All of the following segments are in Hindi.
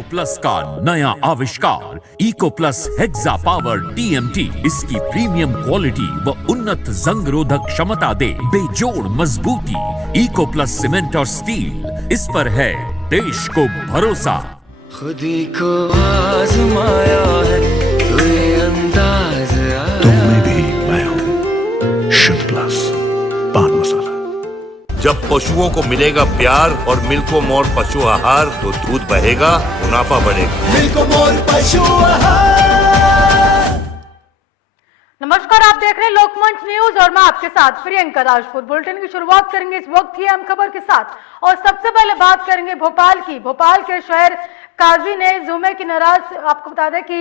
इको प्लस का नया आविष्कार Eco Plus Hexa Power TMT इसकी प्रीमियम क्वालिटी व उन्नत जंग रोधक क्षमता दे बेजोड़ मजबूती। इको प्लस सीमेंट और स्टील, इस पर है देश को भरोसा। खुदी को आजमाया है तो ये अंदाज आया। तुम में भी मैं हूं शुद्ध प्लस पान मसाला। जब पशुओं को मिलेगा प्यार और मिल्को मोर पशु आहार तो दूध बहेगा, मुनाफा बढ़ेगा। मिल्को मोर पशु आहार। नमस्कार, आप देख रहे हैं लोकमंच न्यूज और मैं आपके साथ प्रियंका राजपूत। बुलेटिन की शुरुआत करेंगे इस वक्त की अहम खबर के साथ और सबसे पहले बात करेंगे भोपाल की। भोपाल के शहर काजी ने जुमे की आपको बता दें कि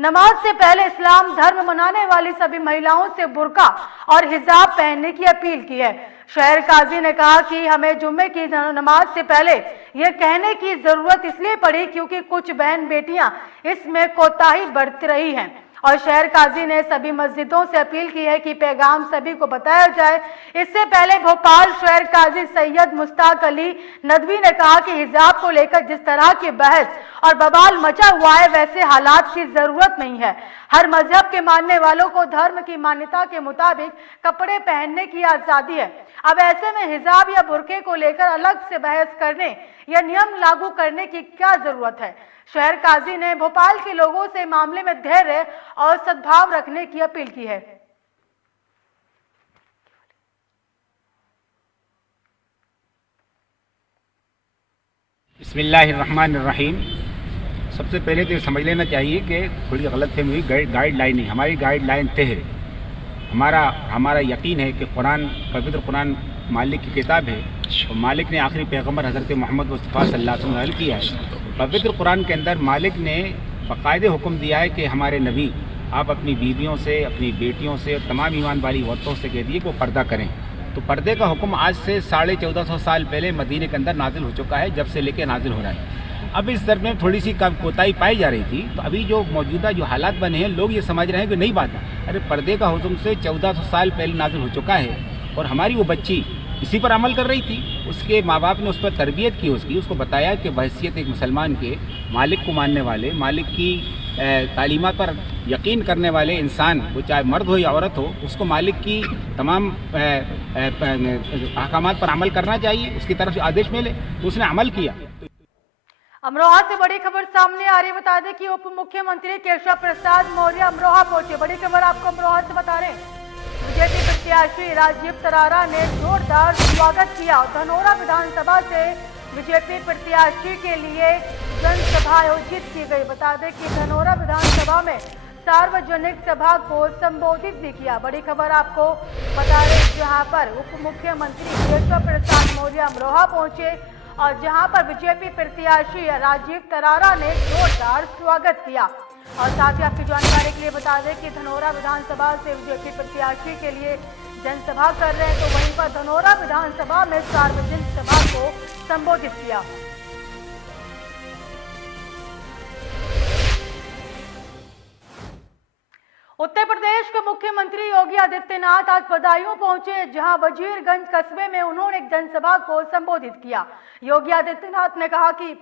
नमाज से पहले इस्लाम धर्म मनाने वाली सभी महिलाओं से बुर्का और हिजाब पहनने की अपील की है। शहर काजी ने कहा कि हमें जुम्मे की नमाज से पहले यह कहने की जरूरत इसलिए पड़ी क्योंकि कुछ बहन बेटियां इसमें कोताही बरत रही हैं और शहर काजी ने सभी मस्जिदों से अपील की है कि पैगाम सभी को बताया जाए। इससे पहले भोपाल शहर काजी सैयद मुश्ताक अली नदवी ने कहा कि हिजाब को लेकर जिस तरह की बहस और बवाल मचा हुआ है वैसे हालात की जरूरत नहीं है। हर मजहब के मानने वालों को धर्म की मान्यता के मुताबिक कपड़े पहनने की आजादी है। अब ऐसे में हिजाब या बुर्के को लेकर अलग से बहस करने या नियम लागू करने की क्या जरूरत है। शहर काजी ने भोपाल के लोगों से मामले में धैर्य और सद्भाव रखने की अपील की है। बिस्मिल्लाहिर्रहमानिर्रहीम। सबसे पहले तो ये समझ लेना चाहिए कि थोड़ी गलतफहमी हुई। गाइडलाइन नहीं, हमारी गाइडलाइन तय है। हमारा यकीन है कि कुरान, पवित्र कुरान मालिक की किताब है और मालिक ने आखिरी पैगंबर हज़रत मोहम्मद मुस्तफ़ा सल्लल्लाहु अलैहि वसल्लम किया है। पवित्र कुरान के अंदर मालिक ने बाकायदे हुक्म दिया है कि हमारे नबी आप अपनी बीवियों से, अपनी बेटियों से और तमाम ईमान वाली औरतों से कह दिए कि वो पर्दा करें। तो पर्दे का हुक्म आज से 1450 साल पहले मदीने के अंदर नाजिल हो चुका है, जब से लेकर नाजिल हो रहा है। अब इस दर में थोड़ी सी कोताही पाई जा रही थी। तो अभी जो मौजूदा जो हालात बने हैं, लोग ये समझ रहे हैं कि नई बात है। अरे पर्दे का हुक्म से 1400 साल पहले नाजिल हो चुका है और हमारी वो बच्ची इसी पर अमल कर रही थी। उसके माँ बाप ने उस पर तरबियत की, उसको बताया कि बहैसियत एक मुसलमान के, मालिक को मानने वाले, मालिक की तालीमात पर यकीन करने वाले इंसान, वो चाहे मर्द हो या औरत हो, उसको मालिक की तमाम अहकामात पर अमल करना चाहिए। उसकी तरफ से आदेश मिले तो उसने अमल किया। अमरोहा से बड़ी खबर सामने आ रही। बता दें कि उप मुख्यमंत्री केशव प्रसाद मौर्य अमरोहा पहुंचे। बड़ी खबर आपको अमरोहा से बता रहे हैं। बीजेपी प्रत्याशी राजीव तरारा ने जोरदार स्वागत किया। धनोरा विधानसभा से बीजेपी प्रत्याशी के लिए जनसभा आयोजित की गई। बता दें कि धनोरा विधानसभा में सार्वजनिक सभा को संबोधित भी किया। बड़ी खबर आपको बता रहे जहां पर उप मुख्यमंत्री केशव प्रसाद मौर्य अमरोहा पहुंचे और जहां पर बीजेपी प्रत्याशी राजीव तरारा ने जोरदार स्वागत किया। और साथ ही आपकी जानकारी के लिए बता दें कि धनोरा विधानसभा से बीजेपी प्रत्याशी के लिए जनसभा कर रहे हैं, तो वहीं पर धनोरा विधानसभा में सार्वजनिक सभा को संबोधित किया। उत्तर प्रदेश के मुख्यमंत्री योगी आदित्यनाथ आज बदायूं पहुंचे, जहां वजीरगंज कस्बे में उन्होंने एक जनसभा को संबोधित किया। योगी आदित्यनाथ ने कहा कि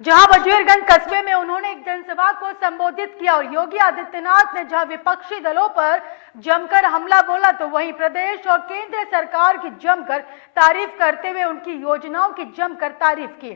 जहां वजीरगंज कस्बे में उन्होंने एक जनसभा को संबोधित किया और योगी आदित्यनाथ ने जहां विपक्षी दलों पर जमकर हमला बोला, तो वहीं प्रदेश और केंद्र सरकार की जमकर तारीफ करते हुए उनकी योजनाओं की जमकर तारीफ की।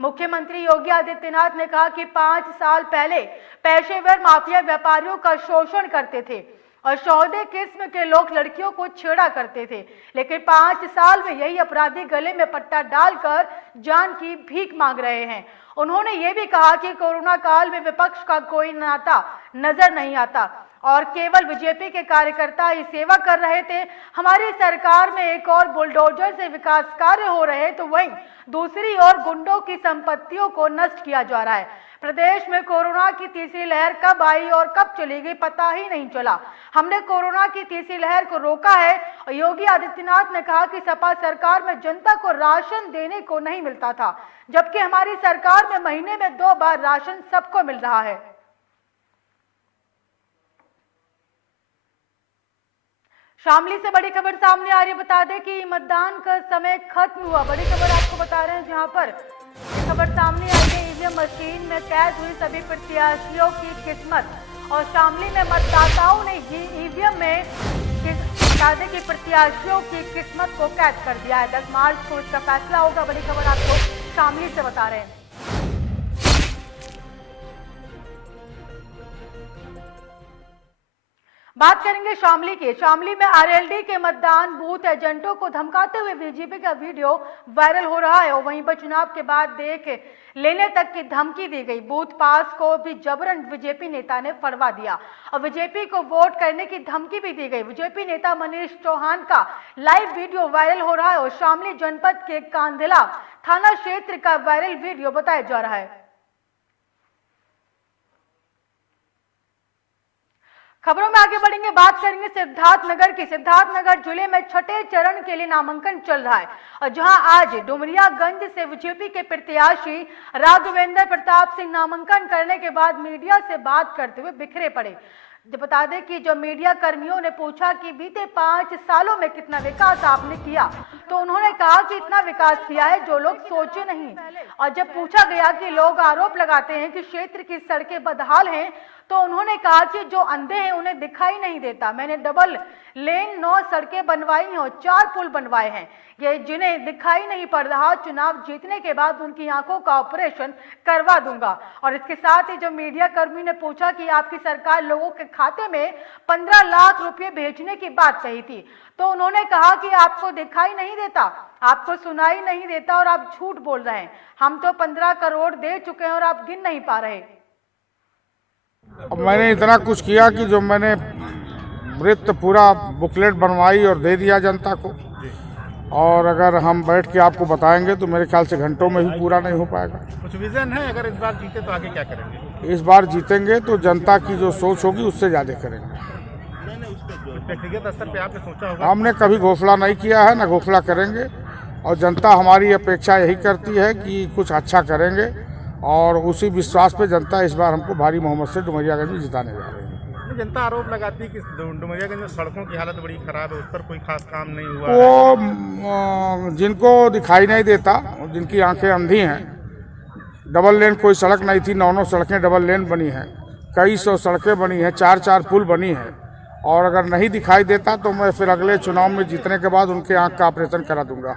मुख्यमंत्री योगी आदित्यनाथ ने कहा कि 5 साल पहले पेशेवर माफिया व्यापारियों का शोषण करते थे और सौदे किस्म के लोग लड़कियों को छेड़ा करते थे, लेकिन 5 साल में यही अपराधी गले में पट्टा डालकर जान की भीख मांग रहे हैं। उन्होंने ये भी कहा कि कोरोना काल में विपक्ष का कोई नाता नजर नहीं आता और केवल बीजेपी के कार्यकर्ता ही सेवा कर रहे थे। हमारी सरकार में एक और बुलडोजर से विकास कार्य हो रहे तो वहीं दूसरी ओर गुंडों की संपत्तियों को नष्ट किया जा रहा है। प्रदेश में कोरोना की तीसरी लहर कब आई और कब चली गई पता ही नहीं चला। हमने कोरोना की तीसरी लहर को रोका है। और योगी आदित्यनाथ ने कहा कि सपा सरकार में जनता को राशन देने को नहीं मिलता था, जबकि हमारी सरकार में महीने में 2 बार राशन सबको मिल रहा है। शामली से बड़ी खबर सामने आ रही है। बता दें कि मतदान का समय खत्म हुआ। बड़ी खबर आपको बता रहे हैं, जहां पर खबर सामने आई है ईवीएम मशीन में कैद हुई सभी प्रत्याशियों की किस्मत। और शामली में मतदाताओं ने ईवीएम में बता दें कि प्रत्याशियों की किस्मत को कैद कर दिया है। 10 मार्च को इसका फैसला होगा। बड़ी खबर आपको शामली से बता रहे हैं। बात करेंगे शामली की। शामली में आरएलडी के मतदान बूथ एजेंटों को धमकाते हुए बीजेपी का वीडियो वायरल हो रहा है और वहीं पर चुनाव के बाद देख लेने तक की धमकी दी गई। बूथ पास को भी जबरन बीजेपी नेता ने फड़वा दिया और बीजेपी को वोट करने की धमकी भी दी गई। बीजेपी नेता मनीष चौहान का लाइव वीडियो वायरल हो रहा है और शामली जनपद के कांधला थाना क्षेत्र का वायरल वीडियो बताया जा रहा है। खबरों में आगे बढ़ेंगे, बात करेंगे सिद्धार्थनगर की। सिद्धार्थनगर जिले में छठे चरण के लिए नामांकन चल रहा है और जहां आज डुमरियागंज से बीजेपी के प्रत्याशी राघवेंद्र प्रताप सिंह नामांकन करने के बाद मीडिया से बात करते हुए बिखरे पड़े। बता दें कि जो मीडिया कर्मियों ने पूछा कि बीते 5 सालों में कितना विकास आपने किया, तो उन्होंने कहा कि इतना विकास किया है जो लोग सोचे नहीं। और जब पूछा गया कि लोग आरोप लगाते हैं कि क्षेत्र की सड़कें बदहाल हैं, तो उन्होंने कहा कि जो अंधे हैं उन्हें दिखाई नहीं देता। मैंने डबल लेन 9 सड़कें बनवाई हैं और 4 पुल बनवाए हैं, ये जिन्हें दिखाई नहीं पड़ रहा। चुनाव जीतने के बाद उनकी आंखों का ऑपरेशन करवा दूंगा। और इसके साथ ही जो मीडिया कर्मी ने पूछा कि आपकी सरकार लोगों के खाते में 15 लाख रुपए भेजने की बात कही थी, तो उन्होंने कहा कि आपको दिखाई नहीं देता, आपको सुनाई नहीं देता और आप झूठ बोल रहे हैं। हम तो 15 करोड़ दे चुके हैं और आप गिन नहीं पा रहे। अब मैंने इतना कुछ किया कि जो मैंने वृत्त पूरा बुकलेट बनवाई और दे दिया जनता को। और अगर हम बैठ के आपको बताएंगे तो मेरे ख्याल से घंटों में ही पूरा नहीं हो पाएगा। कुछ विजन है, अगर इस बार जीते तो आगे क्या करेंगे? इस बार जीतेंगे तो जनता की जो सोच होगी उससे ज़्यादा करेंगे। व्यक्तिगत स्तर पे आपने सोचा होगा? हमने कभी घोषणा नहीं किया है, न घोषणा करेंगे। और जनता हमारी अपेक्षा यही करती है कि कुछ अच्छा करेंगे और उसी विश्वास पे जनता इस बार हमको भारी बहुमत से डुमरियागंज में जिताने जा रही है। जनता आरोप लगाती है कि डुमरियागंज में सड़कों की हालत बड़ी खराब है, उस पर कोई खास काम नहीं हुआ है। वो जिनको दिखाई नहीं देता, जिनकी आंखें अंधी हैं, डबल लेन कोई सड़क नहीं थी, 9 सड़कें डबल लेन बनी हैं, कई 100 सड़कें बनी हैं, 4 पुल बनी हैं। और अगर नहीं दिखाई देता तो मैं फिर अगले चुनाव में जीतने के बाद उनके आंख का ऑपरेशन करा दूंगा।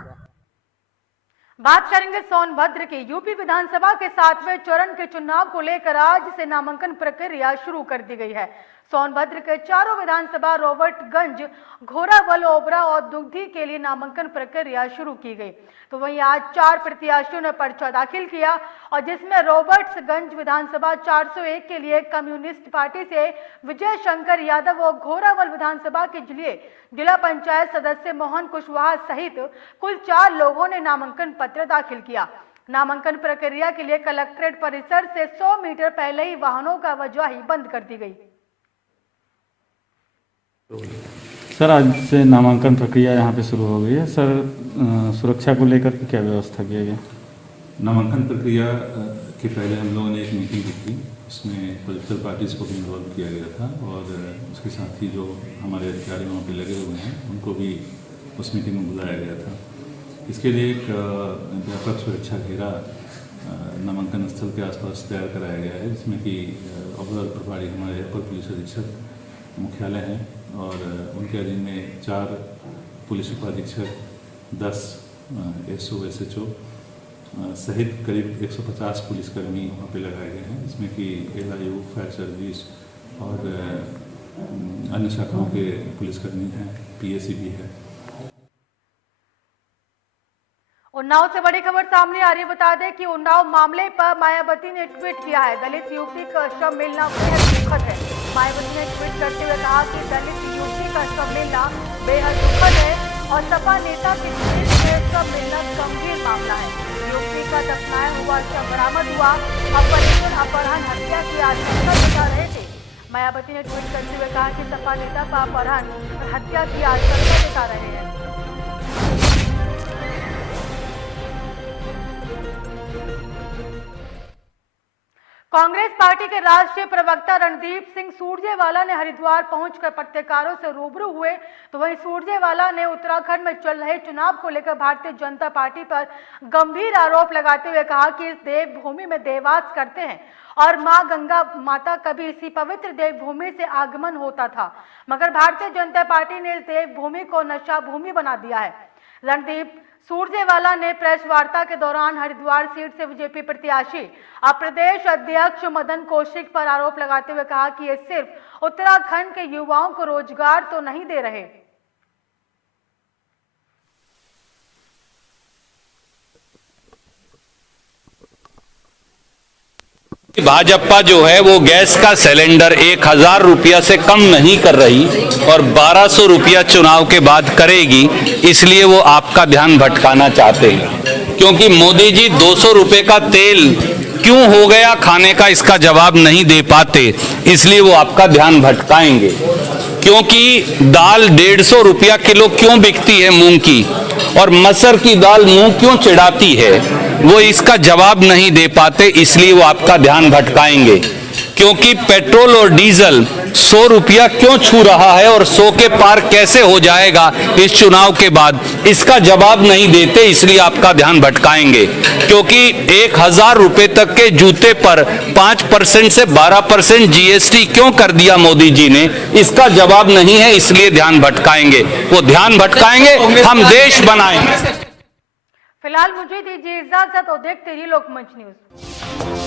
बात करेंगे सोनभद्र की। यूपी विधानसभा के 7वें चरण के चुनाव को लेकर आज से नामांकन प्रक्रिया शुरू कर दी गई है। सोनभद्र के चारों विधानसभा रॉबर्टगंज, घोरावल, ओबरा और दुग्धी के लिए नामांकन प्रक्रिया शुरू की गई। तो वहीं आज 4 प्रत्याशियों ने पर्चा दाखिल किया और जिसमें रॉबर्ट्सगंज विधानसभा 401 के लिए कम्युनिस्ट पार्टी से विजय शंकर यादव और घोरावल विधानसभा के लिए जिला पंचायत सदस्य मोहन कुशवाहा सहित कुल 4 लोगों ने नामांकन पत्र दाखिल किया। नामांकन प्रक्रिया के लिए कलेक्ट्रेट परिसर से 100 मीटर पहले ही वाहनों का आवाजाही बंद कर दी गई। सर, आज से नामांकन प्रक्रिया यहाँ पे शुरू हो गई है। सर, सुरक्षा को लेकर के क्या व्यवस्था किया गया? नामांकन प्रक्रिया के पहले हम लोगों ने एक मीटिंग की थी, उसमें पॉलिटिकल पार्टीज़ को भी इन्वॉल्व किया गया था और उसके साथ ही जो हमारे अधिकारी वहाँ पे लगे हुए हैं उनको भी उस मीटिंग में बुलाया गया था। इसके लिए एक व्यापक सुरक्षा घेरा नामांकन स्थल के आसपास तैयार कराया गया है, जिसमें कि अव्वल प्रभारी हमारे अपर पुलिस अधीक्षक मुख्यालय हैं और उनके अधीन में 4 पुलिस उपाधीक्षक, 10 SO SHO सहित करीब 150 पुलिसकर्मी वहाँ पे लगाए गए हैं, जिसमें कि LIU, फायर सर्विस और अन्य शाखाओं के पुलिसकर्मी हैं, PAC भी है। उन्नाव से बड़ी खबर सामने आ रही है। बता दें कि उन्नाव मामले पर मायावती ने ट्वीट किया है। दलित युवती का शव मिलना बेहद दुखद है। मायावती ने ट्वीट करते हुए कहा कि दलित युवती का शव मिलना बेहद दुखद है और सपा नेता के शव मिलना गंभीर मामला है। युवती का दफनाया हुआ शव बरामद हुआ। अपहरण हत्या की आशंका जता रहे थे। मायावती ने ट्वीट करते हुए कहा कि सपा नेता का अपहरण और हत्या की आशंका जता रहे हैं। कांग्रेस पार्टी के राष्ट्रीय प्रवक्ता रणदीप सिंह सुरजेवाला ने हरिद्वार पहुंचकर पत्रकारों से रूबरू हुए, तो वहीं सुरजेवाला ने उत्तराखंड में चल रहे चुनाव को लेकर भारतीय जनता पार्टी पर गंभीर आरोप लगाते हुए कहा कि इस देवभूमि में देववास करते हैं और मां गंगा माता का भी इसी पवित्र देवभूमि से आगमन होता था, मगर भारतीय जनता पार्टी ने इस देवभूमि को नशा भूमि बना दिया है। रणदीप सुरजेवाला ने प्रेस वार्ता के दौरान हरिद्वार सीट से बीजेपी प्रत्याशी और प्रदेश अध्यक्ष मदन कौशिक पर आरोप लगाते हुए कहा कि ये सिर्फ उत्तराखंड के युवाओं को रोजगार तो नहीं दे रहे। भाजपा जो है वो गैस का सिलेंडर 1000 रुपया से कम नहीं कर रही और 1200 रुपया चुनाव के बाद करेगी, इसलिए वो आपका ध्यान भटकाना चाहते हैं। क्योंकि मोदी जी 200 रुपए का तेल क्यों हो गया खाने का, इसका जवाब नहीं दे पाते, इसलिए वो आपका ध्यान भटकाएंगे। क्योंकि दाल 150 रुपया किलो क्यों बिकती है मूंग की, और मसर की दाल मुंह क्यों चिढ़ाती है, वो इसका जवाब नहीं दे पाते, इसलिए वो आपका ध्यान भटकाएंगे। क्योंकि पेट्रोल और डीजल 100 रुपया क्यों छू रहा है और 100 के पार कैसे हो जाएगा इस चुनाव के बाद, इसका जवाब नहीं देते, इसलिए आपका ध्यान भटकाएंगे। क्योंकि 1000 रुपए तक के जूते पर 5% से 12% जीएसटी क्यों कर दिया मोदी जी ने, इसका जवाब नहीं है, इसलिए ध्यान भटकाएंगे। वो ध्यान भटकाएंगे, हम देश बनाएंगे। फिलहाल मुझे दीजिए इजाजत और देखते रहिए लोकमंच न्यूज।